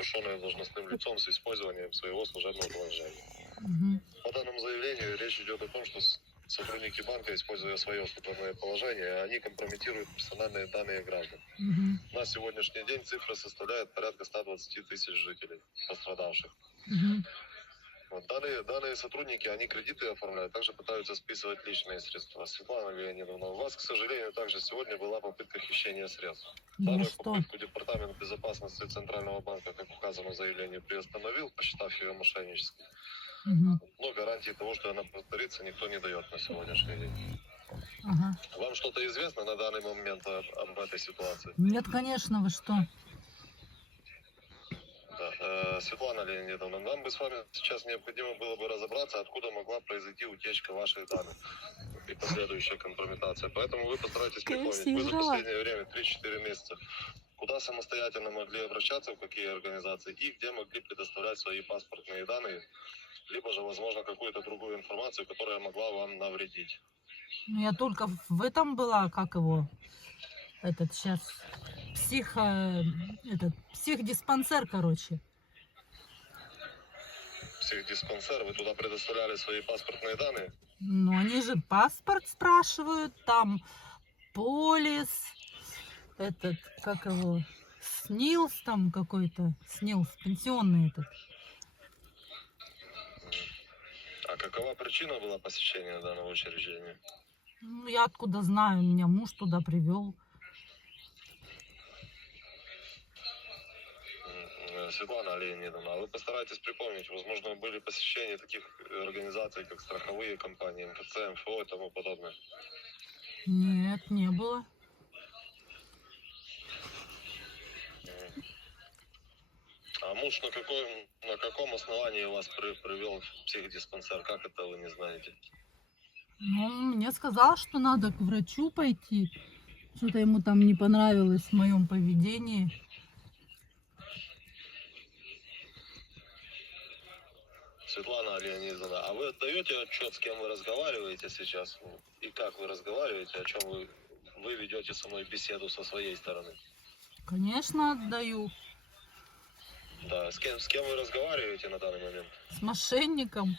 совершенное должностным лицом с использованием своего служебного положения. Мгм. По данному заявлению речь идет о том, что сотрудники банка, используя свое служебное положение, они компрометируют персональные данные граждан. Мгм. На сегодняшний день цифра составляет порядка 120 тысяч жителей, пострадавших. Мгм. Вот данные сотрудники, они кредиты оформляют, также пытаются списывать личные средства. Светлана Леонидовна, у вас, к сожалению, также сегодня была попытка хищения средств. Да Данную что? попытку Департамент безопасности Центрального банка, как указано в заявлении, приостановил, посчитав ее мошеннической. Мгм. Но гарантии того, что она повторится, никто не дает на сегодняшний день. Ага. Вам что-то известно на данный момент об этой ситуации? Нет, конечно, вы что? Да. Светлана Леонидовна, нам бы с вами сейчас необходимо было бы разобраться, откуда могла произойти утечка ваших данных и последующая компрометация. Поэтому вы постарайтесь припомнить, вы за последнее время 3-4 месяца куда самостоятельно могли обращаться, в какие организации и где могли предоставлять свои паспортные данные, либо же, возможно, какую-то другую информацию, которая могла вам навредить. Ну, я только в этом была, как его, этот сейчас, психдиспансер, короче. Психдиспансер, вы туда предоставляли свои паспортные данные? Ну, они же паспорт спрашивают, там полис, этот, как его, СНИЛС там какой-то, СНИЛС, пенсионный этот. А какова причина была посещения данного учреждения? Ну, я откуда знаю, меня муж туда привел. Светлана Леонидовна, а вы постарайтесь припомнить, возможно, были посещения таких организаций, как страховые компании, МФЦ, МФО и тому подобное. Нет, не было. А муж на каком основании вас привел в психдиспансер? Как это вы не знаете? Ну, он мне сказал, что надо к врачу пойти. Что-то ему там не понравилось в моем поведении. Светлана Леонидовна, а вы отдаете отчет, с кем вы разговариваете сейчас? И как вы разговариваете, о чем вы ведете со мной беседу со своей стороны? Конечно, отдаю. Да, с кем вы разговариваете на данный момент? С мошенником.